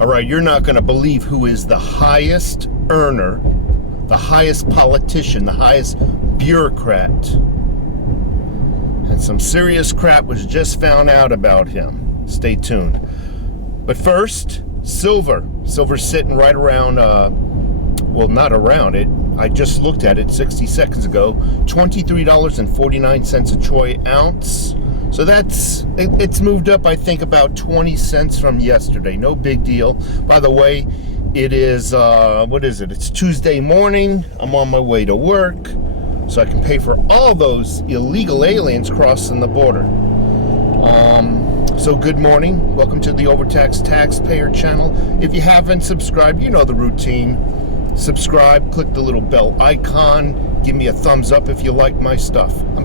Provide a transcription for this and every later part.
All right, you're not going to believe who is the highest earner, the highest politician, the highest bureaucrat. And some serious crap was just found out about him. Stay tuned. But first, silver. Silver's sitting right around, well, not around it. I just looked at it 60 seconds ago. $23.49 a troy ounce. So it's moved up, I think, about 20 cents from yesterday. No big deal. By the way, it is, what is it? It's Tuesday morning. I'm on my way to work, so I can pay for all those illegal aliens crossing the border. So good morning. Welcome to the Overtaxed Taxpayer channel. If you haven't subscribed, you know the routine. Subscribe, click the little bell icon, give me a thumbs up if you like my stuff. I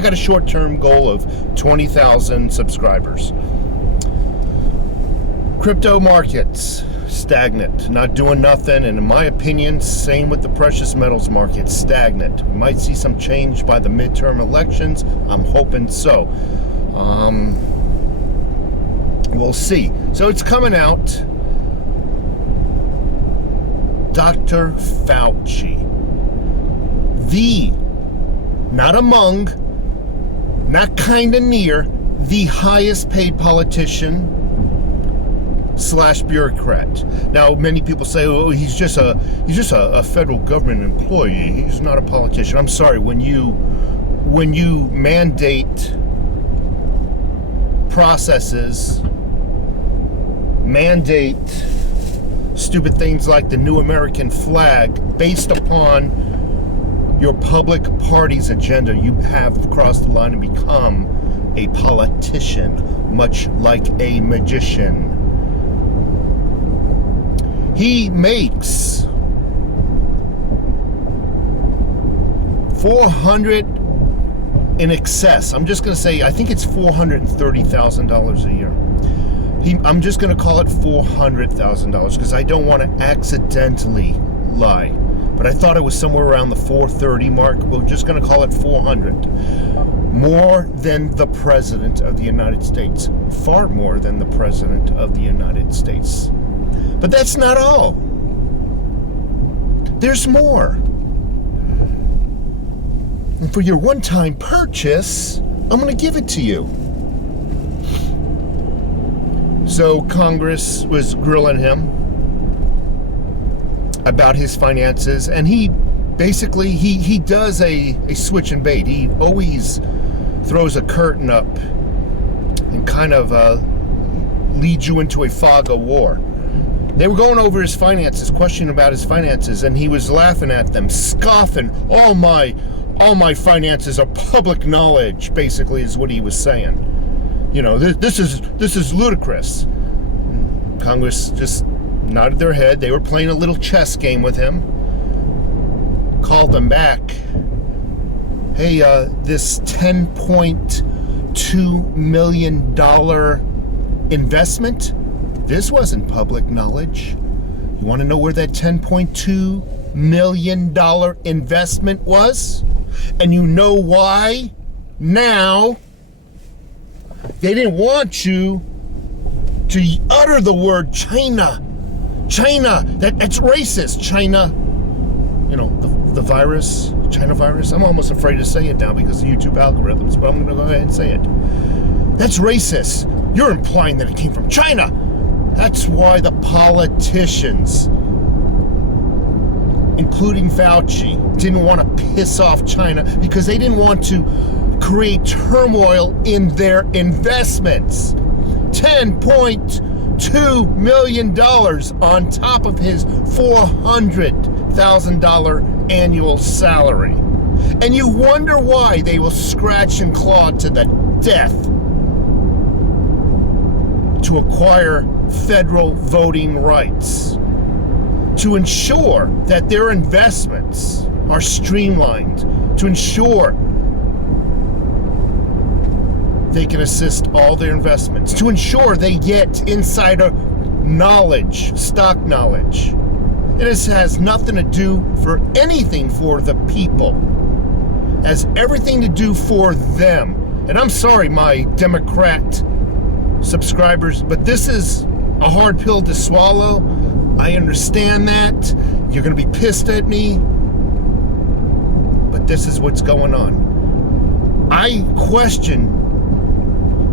got a short-term goal of 20,000 subscribers. Crypto markets, stagnant, not doing nothing, and in my opinion, same with the precious metals market, stagnant. We might see some change by the midterm elections. I'm hoping so. We'll see. So it's coming out. Dr. Fauci, not among, not kind of near, the highest paid politician / bureaucrat. Now, many people say, "Oh, he's just a federal government employee. He's not a politician." I'm sorry. When you mandate processes, mandate stupid things like the new American flag based upon your public party's agenda, you have crossed the line and become a politician, much like a magician. He makes $400 in excess. I'm just going to say, I think it's $430,000 a year. I'm just going to call it $400,000 because I don't want to accidentally lie. But I thought it was somewhere around the 430 mark. We're just going to call it 400. More than the President of the United States. Far more than the President of the United States. But that's not all. There's more. And for your one-time purchase, I'm going to give it to you. So Congress was grilling him about his finances, and he basically he does a switch and bait. He always throws a curtain up and kind of leads you into a fog of war. They were going over his finances, questioning about his finances, and he was laughing at them, scoffing. All my finances are public knowledge, basically, is what he was saying. You know, this is ludicrous. Congress just nodded their head. They were playing a little chess game with him. Called them back. Hey, this $10.2 million investment, this wasn't public knowledge. You want to know where that $10.2 million investment was? And you know why? Now, they didn't want you to utter the word China. China, that's racist. China, you know, the virus, China virus. I'm almost afraid to say it now because of YouTube algorithms, but I'm going to go ahead and say it. That's racist. You're implying that it came from China. That's why the politicians, including Fauci, didn't want to piss off China because they didn't want to create turmoil in their investments. $10.2 million on top of his $400,000 annual salary. And you wonder why they will scratch and claw to the death to acquire federal voting rights, to ensure that their investments are streamlined, to ensure they can assist all their investments, to ensure they get insider knowledge, stock knowledge. It has nothing to do for anything for the people. It has everything to do for them. And I'm sorry, my Democrat subscribers, but this is a hard pill to swallow. I understand that. You're going to be pissed at me. But this is what's going on. I question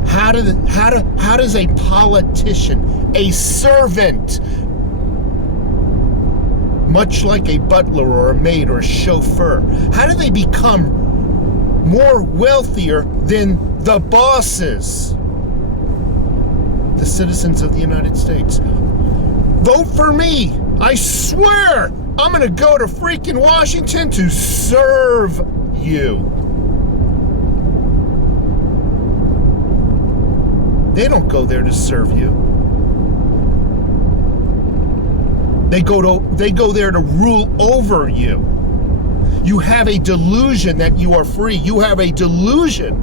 how does a politician, a servant, much like a butler or a maid or a chauffeur, how do they become more wealthier than the bosses, the citizens of the United States? Vote for me. I swear I'm going to go to freaking Washington to serve you. They don't go there to serve you. They go there to rule over you. You have a delusion that you are free. You have a delusion.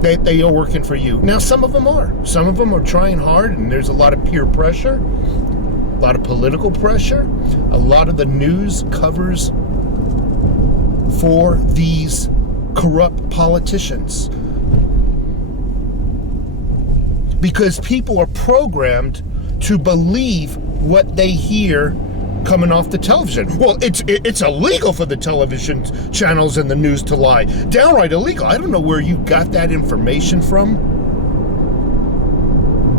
They are working for you. Now, some of them are. Some of them are trying hard, and there's a lot of peer pressure, a lot of political pressure. A lot of the news covers for these corrupt politicians. Because people are programmed to believe what they hear coming off the television. Well, it's illegal for the television channels and the news to lie. Downright illegal. I don't know where you got that information from.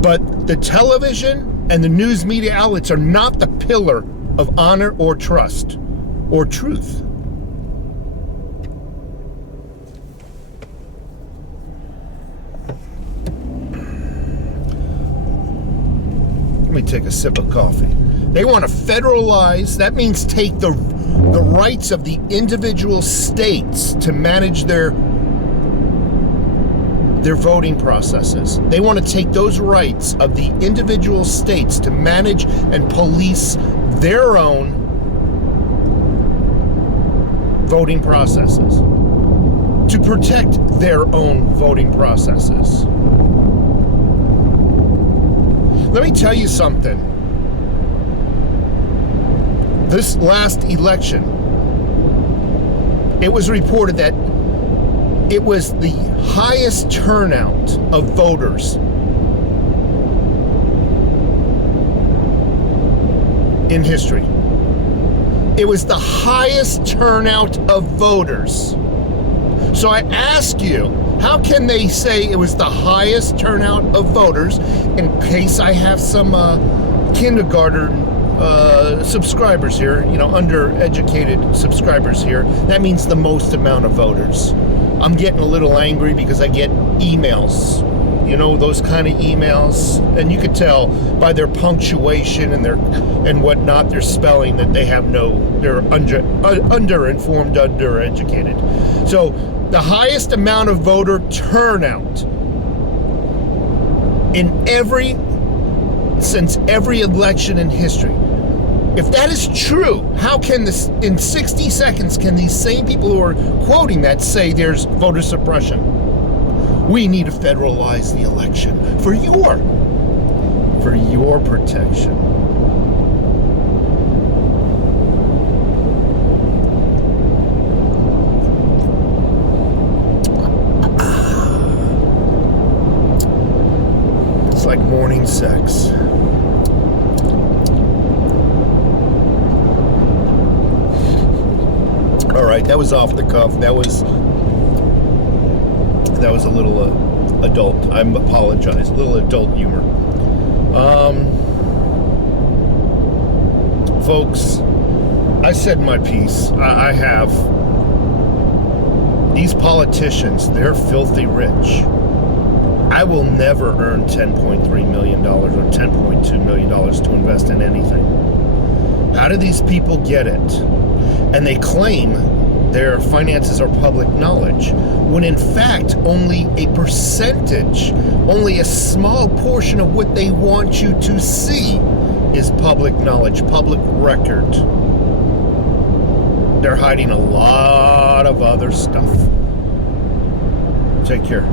But the television and the news media outlets are not the pillar of honor or trust or truth. Let me take a sip of coffee. They want to federalize. That means take the rights of the individual states to manage their voting processes. They want to take those rights of the individual states to manage and police their own voting processes, to protect their own voting processes. Let me tell you something. This last election, it was reported that it was the highest turnout of voters in history. It was the highest turnout of voters. So I ask you, how can they say it was the highest turnout of voters, in case I have some kindergarten subscribers here, undereducated subscribers here? That means the most amount of voters. I'm getting a little angry because I get emails, those kind of emails, and you could tell by their punctuation and whatnot, their spelling, that they're underinformed, undereducated. So the highest amount of voter turnout since every election in history. If that is true, how can this, in 60 seconds, can these same people who are quoting that say there's voter suppression? We need to federalize the election for your protection. It's like morning sex. All right, that was off the cuff. That was a little adult. I apologize. A little adult humor. Folks, I said my piece. I have. These politicians, they're filthy rich. I will never earn $10.3 million or $10.2 million to invest in anything. How do these people get it? And they claim their finances are public knowledge, when in fact only a percentage, only a small portion of what they want you to see is public knowledge, public record. They're hiding a lot of other stuff. Take care.